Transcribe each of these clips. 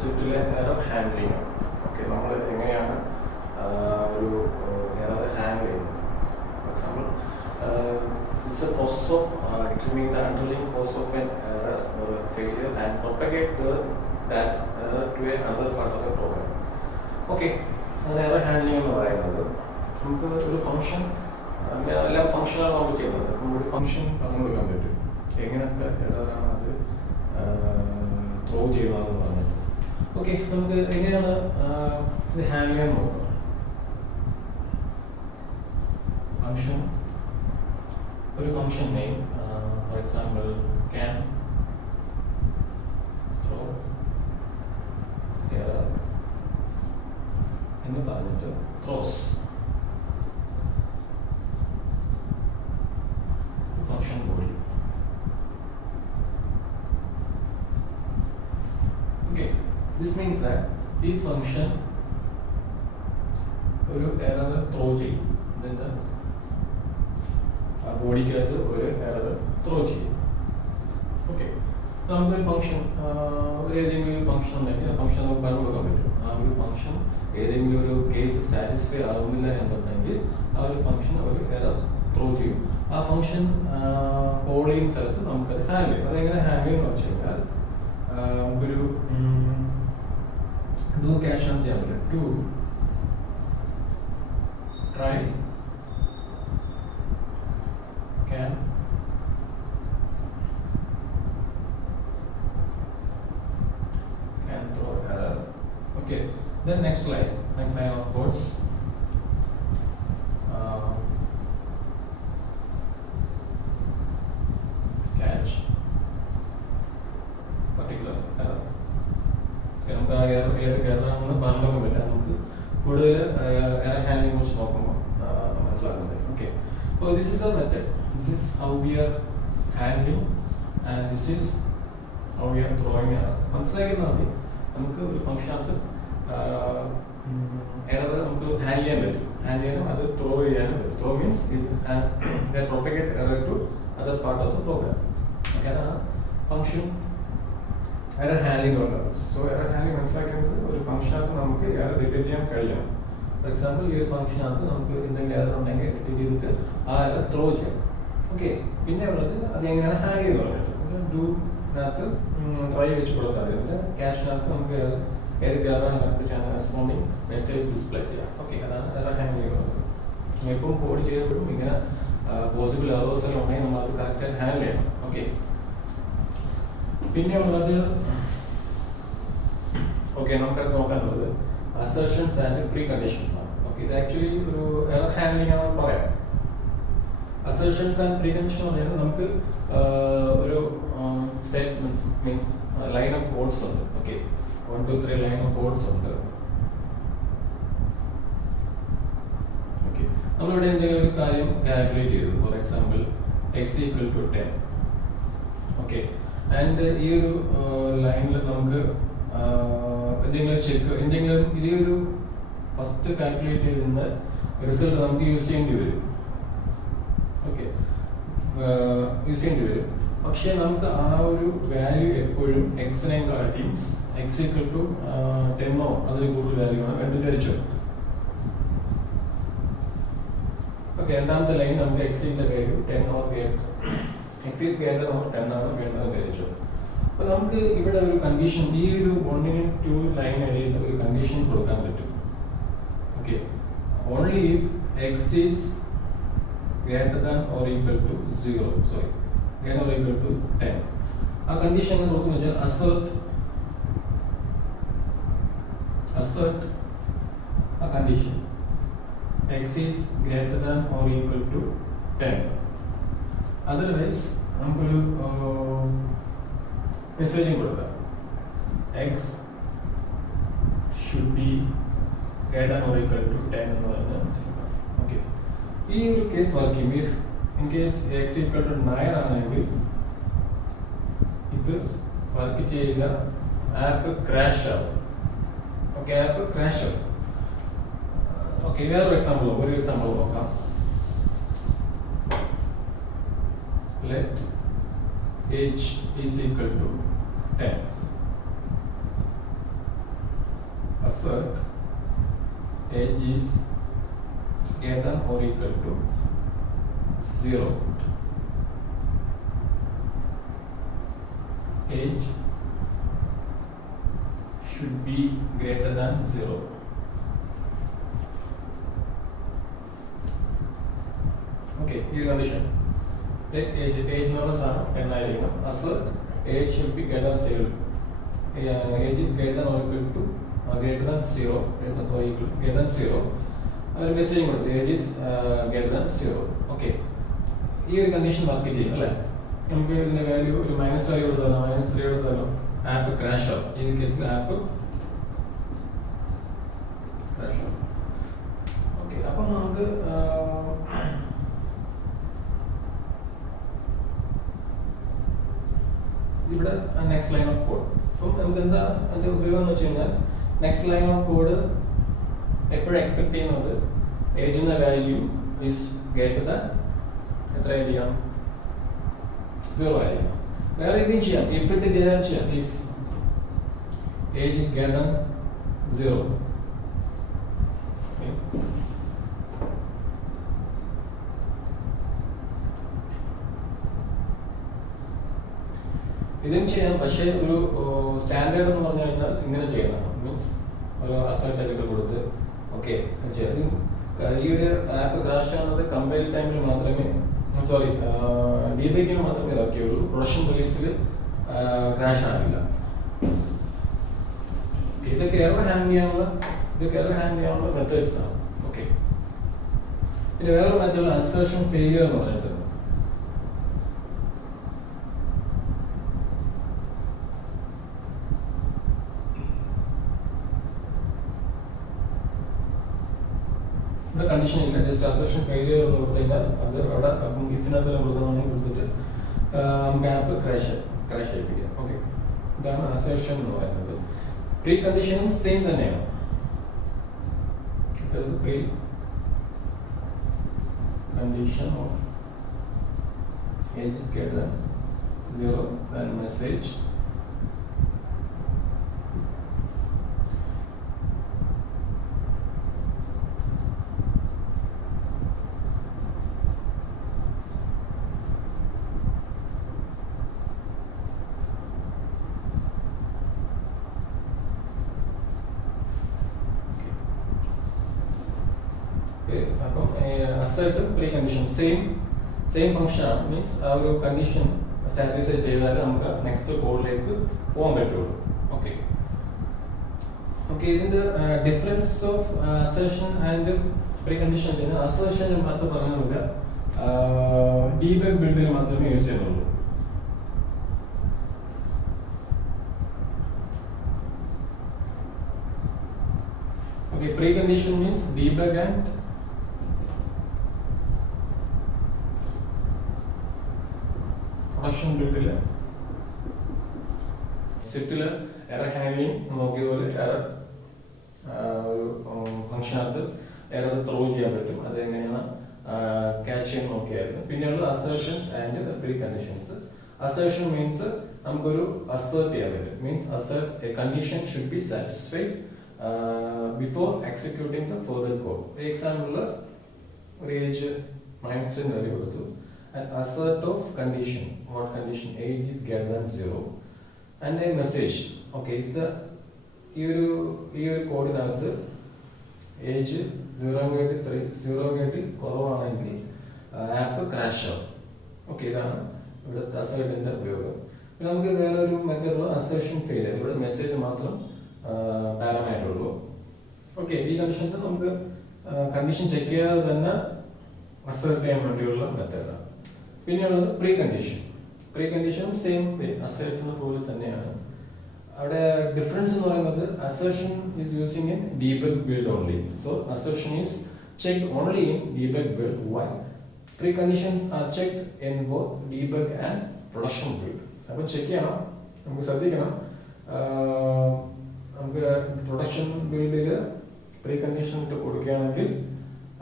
സ്വിഫ്റ്റിലെ error handling. Okay, നമ്മൾ എങ്ങനെയാണ് ഒരു എറർ ഹാൻഡിൽ ചെയ്യുന്നത്. For example, it's a process of determining the underlying cause of an error or a failure and propagate that error to another part of the program. Okay, അങ്ങനെ error handling എന്ന് പറയുന്നത് നമുക്ക് ഒരു function, എല്ലാം ഫംഗ്ഷനാണ് നമുക്ക് ചെയ്യുന്നത്. ഒരു ഫംഗ്ഷൻ പറഞ്ഞു കൊടുക്കാൻ പറ്റും എങ്ങനത്തെ എററാണ് അത് ത്രോ ചെയ്യുന്നതെന്ന് പറഞ്ഞിട്ട്. ഓക്കെ, നമുക്ക് എങ്ങനെയാണ് ഇത് ഹാൻഡിൽ ചെയ്യാൻ നോക്കാം. ഫംഗ്ഷൻ, ഒരു function name for example can throw error എന്ന് പറഞ്ഞിട്ട് throws function body. Okay, this means that ഈ ഫംഗ്ഷൻ ഒരു എറർ ത്രോ ചെയ്യും. ഇതിന്റെ ബോഡിക്കകത്ത് ഒരു എറർ ത്രോ ചെയ്യും. ഓക്കെ, നമുക്കൊരു ഫംഗ്ഷൻ, ഏതെങ്കിലും ഒരു ഫംഗ്ഷൻ ഉണ്ടെങ്കിൽ ആ ഫംഗ്ഷൻ നമുക്ക് പറഞ്ഞു കൊടുക്കാൻ പറ്റും. ആ ഒരു ഫംഗ്ഷൻ ഏതെങ്കിലും ഒരു കേസ് സാറ്റിസ്ഫൈ ആവുന്നില്ല എന്നുണ്ടെങ്കിൽ ആ ഒരു ഫംഗ്ഷൻ ഒരു എറർ ത്രോ ചെയ്യും. ആ ഫംഗ്ഷൻ കോൾ ചെയ്യുന്ന സ്ഥലത്ത് നമുക്കത് ഹാൻഡിൽ ചെയ്യും. അതെങ്ങനെ ഹാൻഡിൽ ചെയ്യുമെന്ന് വെച്ച് കഴിഞ്ഞാൽ നമുക്കൊരു ഡു ക്യാഷ് ആണ് ചെയ്യാൻ പറ്റും. To try can throw error. Okay, then next line of codes, catch particular error. നമുക്ക് ആ ഏത് എററാണെന്ന് പറഞ്ഞു നോക്കാൻ പറ്റും. നമുക്ക് കൂടുതൽ എറർ ഹാൻഡ്ലിംഗ് കുറിച്ച് നോക്കുമ്പോൾ മനസ്സിലാക്കുന്നത്. Okay, so this is the method. This is how we are handling and this is how we are throwing error. മനസ്സിലാക്കുന്നത് മതി. നമുക്ക് ഒരു ഫംഗ്ഷനകത്ത് എറർ നമുക്ക് ഹാൻഡിൽ ചെയ്യാൻ പറ്റും. ഹാൻഡിൽ ചെയ്യാനും അത് ത്രോ ചെയ്യാനും പറ്റും. Throw means propagate error to other part of the program. Okay, അതാണ് ഫംഗ്ഷൻ എറർ ഹാൻഡ്ലിംഗ് ഉള്ളത്. സോ എറർ ഹാൻഡ്ലിംഗ് മനസ്സിലാക്കുന്നത് ഒരു ഫംഗ്ഷനകത്ത് നമുക്ക് എറർ ഡിറ്റക്ട് ചെയ്യാൻ കഴിയണം. ഫോർ എക്സാമ്പിൾ, ഈ ഒരു ഫംഗ്ഷനകത്ത് നമുക്ക് എന്തെങ്കിലും എറർ ഉണ്ടെങ്കിൽ ഡിറ്റക്ട് ചെയ്തിട്ട് ആ എറർ ത്രോ ചെയ്യാം. ഓക്കെ, പിന്നെ ഉള്ളത് അത് എങ്ങനെയാണ് ഹാൻഡിൽ ചെയ്ത് പറഞ്ഞിട്ട് ഡൂനകത്ത് ട്രൈ വെച്ച് കൊടുത്താൽ അതിൻ്റെ ക്യാഷിനകത്ത് നമുക്ക് ഏത് എററാണ് കണ്ടുപിടിച്ചാണ് റെസ്പോണ്ടിങ് മെസ്സേജ് ഡിസ്പ്ലേ ചെയ്യാം. ഓക്കെ, അതാണ് എറർ ഹാൻഡിൽ ചെയ്യുന്നത്. ഇപ്പം കോഡ് ചെയ്യുമ്പോഴും ഇങ്ങനെ പോസിബിൾ എറേഴ്സ് എല്ലാം ഉണ്ടെങ്കിൽ നമ്മൾ അത് കറക്റ്റായിട്ട് ഹാൻഡിൽ ചെയ്യണം. ഓക്കെ, പിന്നെ ഉള്ളത് നമുക്കത് നോക്കാനുള്ളത് അസർഷൻസ് ആൻഡ് പ്രീകണ്ടീഷൻസ് ആണ്. ഓക്കെ, ഇത് ആക്ച്വലി ഒരു എറർ ഹാൻഡ്ലിംഗ് ആണെന്ന് പറയാം. അസർഷൻസ് ആൻഡ് പ്രീകണ്ടീഷൻ എന്ന് പറഞ്ഞാൽ നമുക്ക് ഒരു statements means line of codes ഉണ്ട്. ഓക്കെ, 1 2 3 ലൈൻ ഓഫ് കോഡ്സ് ഉണ്ട്. ഓക്കെ, നമ്മളിവിടെ എന്തെങ്കിലും ഒരു കാര്യം കാൽക്കുലേറ്റ് ചെയ്തു. For example x equal to 10. Okay, and ഈ ഒരു ലൈനിൽ നമുക്ക് എന്തെങ്കിലും ഈ ഒരു ഫസ്റ്റ് കാൽക്കുലേറ്റ് ചെയ്യുന്ന റിസൾട്ട് നമുക്ക് യൂസ് ചെയ്യേണ്ടി വരും. ഓക്കെ, യൂസ് ചെയ്യേണ്ടി വരും. പക്ഷെ നമുക്ക് ആ ഒരു വാല്യൂ എപ്പോഴും എക്സിനെ കാട്ടി എക്സ് ഈക്വൽ ടു 10 അതിൽ കൂടുതൽ വാല്യൂ ആണ് വേണ്ടത് ധരിച്ചു. ഓക്കെ, രണ്ടാമത്തെ ലൈൻ നമുക്ക് എക്സിന്റെ value 10 or X is greater or 10 ആണ് വേണ്ടത് ധരിച്ചു. അപ്പൊ നമുക്ക് ഇവിടെ ഒരു കണ്ടീഷൻ, ഈ ഒരു 1 2 ലൈൻ ഇടയിൽ ഒരു കണ്ടീഷൻ കൊടുക്കാൻ പറ്റും. Okay, only if X is greater than or equal to 0, sorry, greater or equal to 10. ആ കണ്ടീഷൻ നോക്കുന്നത് വെച്ചാൽ assert a condition x is greater than or equal to 10. Otherwise നമുക്കൊരു മെസ്സേജും കൊടുക്കാം, x should be greater or equal to 10 എന്ന് പറഞ്ഞാൽ. Okay, ഈ ഒരു കേസ് വർക്ക് ചെയ്യും. If in case X equal to 9 ആണെങ്കിൽ ഇത് വർക്ക് ചെയ്യില്ല, ആപ്പ് ക്രാഷ് ആവും. ഓക്കെ, ആപ്പ് ക്രാഷ് ആവും. ഓക്കെ, വേറൊരു എക്സാമ്പിൾ നോക്കാം. Let age is equal to 10. assert age is greater than or equal to 0. Age should be greater than 0. Okay, here condition. Take age number 10 ആയിരിക്കണം. Assert age should be greater than 0. Age is greater than or equal to greater than 0. Greater than 0. ഒരു message കൊടുത്തു age is greater than 0. Okay, ഈ ഒരു condition work ചെയ്യും അല്ലേ? നമുക്ക് ഇതിന്റെ value ഒരു -3 കൊടുത്താലോ -3 കൊടുത്താലോ ആപ്പ് ക്രാഷ് ആവും. ഈ കേസിൽ ആപ്പ് ക്രാഷ് ആവും. ഓക്കെ, അപ്പം നമുക്ക് ഇവിടെ നെക്സ്റ്റ് ലൈൻ ഓഫ് കോഡ്. അപ്പം നമുക്ക് എന്താ അതിന്റെ ഉപയോഗം എന്ന് വെച്ച് കഴിഞ്ഞാൽ നെക്സ്റ്റ് ലൈൻ ഓഫ് കോഡ് എപ്പോഴും എക്സ്പെക്ട് ചെയ്യുന്നത് ഏജിന്റെ വാല്യൂ ഈസ് ഗ്രേറ്റർ ദാൻ എത്ര ആയിരിക്കണം? 0 ആയിരിക്കണം. വേറെ ഇതും ചെയ്യാം, ഇഫ് ഇട്ട് ചെയ്യാം. If age is greater than 0. ഇതും ചെയ്യാം, പക്ഷേ ഒരു സ്റ്റാൻഡേർഡ് എന്ന് പറഞ്ഞു കഴിഞ്ഞാൽ ഇങ്ങനെ ചെയ്യണം. മീൻസ് ഒരു അസൈറ്റ് ഒക്കെ കൊടുത്ത് ഓക്കെ ഈ ഒരു ആപ്പ് ക്രാഷ് ആവുന്നത് കമ്പൈൽ ടൈമിൽ മാത്രമേ, സോറി ഡീബഗിന് മാത്രമേ ഇതാക്കിയുള്ളൂ. പ്രൊഡക്ഷൻ റിലീസിൽ ക്രാഷ് ആകില്ല. ഇതൊക്കെ എറർ ഹാൻഡിൽ ചെയ്യാനുള്ള മെത്തേഡ്സ് ആണ്. ഓക്കെ, പിന്നെ വേറൊരു മെത്തേഡ് അസേർഷൻ ഫെയിലിയർ എന്ന് പറഞ്ഞിട്ട് കണ്ടീഷൻ ഇല്ല. ജസ്റ്റ് അസേർഷൻ ഫെയിലിയർ എന്ന് കൊടുത്തു കഴിഞ്ഞാൽ അത് അവിടെ ഇഫിനകത്ത് കൊടുക്കുന്നതാണെങ്കിൽ കൊടുത്തിട്ട് നമുക്ക് ആപ്പ് ക്രാഷ് ആയിപ്പിക്കാം. ഓക്കെ, ഇതാണ് അസേർഷൻ എന്ന് പറയുന്നത്. പ്രീ കണ്ടീഷനും സെയിം തന്നെയാണ്. Pre condition of age is greater than 0 then message അപ്പം assert pre condition same function ആണ്. മീൻസ് ആ ഒരു കണ്ടീഷൻ സാറ്റിസ്ഫൈ ചെയ്താലേ നമുക്ക് നെക്സ്റ്റ് കോഡിലേക്ക് പോകാൻ പറ്റുള്ളൂ. ഓക്കെ, ഇതിന്റെ difference of assertion and precondition. Assertion മാത്രം പറഞ്ഞില്ല, ഡീബഗ് ബിൽഡിൽ മാത്രമേ യൂസ് ചെയ്യുന്നുള്ളൂ. Okay, precondition means debug and production ബിൽഡില് സെറ്റില് എറർ ഹാൻഡ്ലിംഗ് നോക്കിയതുപോലെ എറർ ഫംഗ്ഷനകത്ത് എറർ ത്രോ ചെയ്യാൻ പറ്റും. അത് എങ്ങനെയാണ് ക്യാച്ച് ചെയ്യാൻ നോക്കിയായിരുന്നു. പിന്നെയുള്ളത് assertions and preconditions. Assertion means നമുക്കൊരു അസേർട്ട് ചെയ്യാൻ പറ്റും. Means assert a condition should be satisfied before executing the further code. എക്സാമ്പിളിൽ ഒരു ഏജ് -10 വാല്യൂ കൊടുത്തു. An assert of condition. What condition? Age is greater than 0. And a message. Okay, if the ഈ ഒരു കോഡിനകത്ത് age 0 കുറവാണെങ്കിൽ app crash ആവും. Okay, ഇതാണ് ഇവിടുത്തെ അസേർട്ടിന്റെ ഉപയോഗം. പിന്നെ നമുക്ക് വേറെ ഒരു മെത്തേഡുള്ള അസേർഷൻ ഫെയിലിയർ. ഇവിടെ മെസ്സേജ് മാത്രം പാരമായിട്ടുള്ളൂ. ഓക്കെ, ഈ കണ്ടീഷനിൽ നമുക്ക് കണ്ടീഷൻ ചെക്ക് ചെയ്യാതെ തന്നെ അസേർട്ട് ചെയ്യാൻ വേണ്ടിയുള്ള മെത്തേഡാണ്. പിന്നെയുള്ളത് പ്രീ കണ്ടീഷനും സെയിം അസേർട്ടിനെ പോലെ തന്നെയാണ്. അവിടെ ഡിഫറൻസ് എന്ന് പറയുന്നത് assertion is using in debug build only. So assertion is checked only in debug build. Why preconditions are checked in both debug and production build. അപ്പോൾ ചെക്ക് ചെയ്യണം, നമുക്ക് ശ്രദ്ധിക്കണം. നമുക്ക് പ്രൊഡക്ഷൻ ബിൽഡിൽ പ്രീ കണ്ടീഷൻ ഇട്ട് കൊടുക്കുകയാണെങ്കിൽ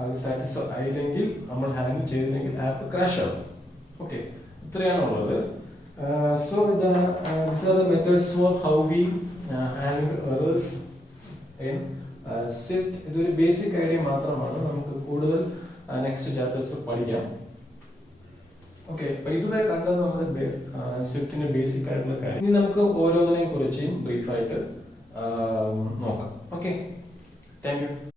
അത് സാറ്റിസ്ഫൈ ആയില്ലെങ്കിൽ, നമ്മൾ handle ചെയ്തില്ലെങ്കിൽ ആപ്പ് ക്രാഷ് ആവും. Okay, ഇത്രയാണുള്ളത്. So these are the methods for how we handle errors in next ഇതൊരു ബേസിക് ഐഡിയ മാത്രമാണ്, നമുക്ക് കൂടുതൽ നെക്സ്റ്റ് ചാപ്റ്റേഴ്സ് പഠിക്കാം. ഓക്കെ, അപ്പൊ ഇതുവരെ കണ്ടത് നമ്മുടെ സ്വിഫ്റ്റിന്റെ ബേസിക് ആയിട്ടുള്ള കാര്യം. ഇനി നമുക്ക് ഓരോന്നിനെയും കുറിച്ചും ബ്രീഫായിട്ട് നോക്കാം. Okay, thank you.